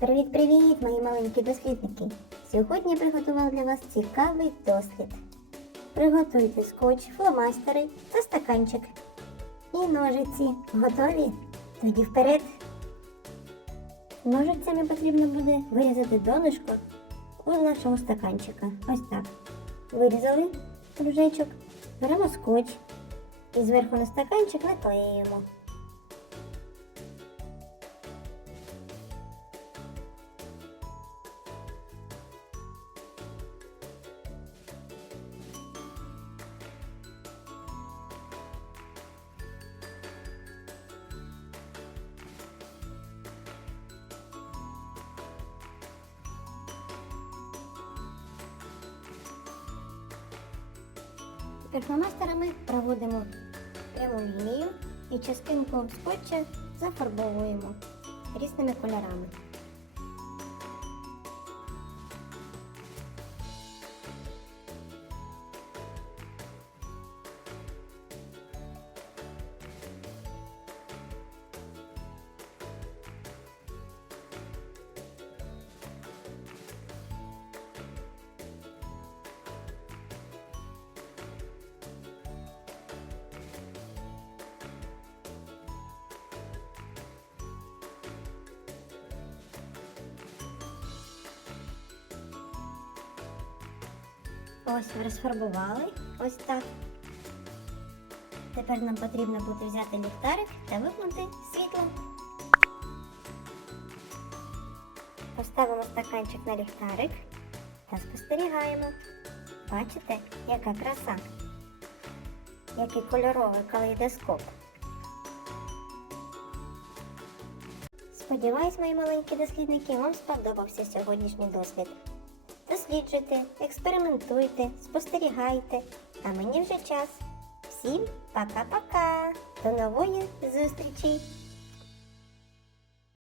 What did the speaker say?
Привіт-привіт, мої маленькі дослідники! Сьогодні я приготував для вас цікавий дослід. Приготуйте скотч, фломастери та стаканчик. І ножиці. Готові? Тоді вперед. Ножицями потрібно буде вирізати донышко у нашого стаканчика. Ось так. Вирізали кружечок, беремо скотч і зверху на стаканчик наклеюємо. Тепер ми проводимо пряму лінію і частинку скотча зафарбовуємо різними кольорами. Ось розфарбували. Ось так. Тепер нам потрібно буде взяти ліхтарик та вимкнути світло. Поставимо стаканчик на ліхтарик та спостерігаємо. Бачите, яка краса? Який кольоровий калейдоскоп. Сподіваюсь, мої маленькі дослідники, вам сподобався сьогоднішній дослід. Досліджуйте, експериментуйте, спостерігайте. А мені вже час. Всім пока-пока. До нової зустрічі!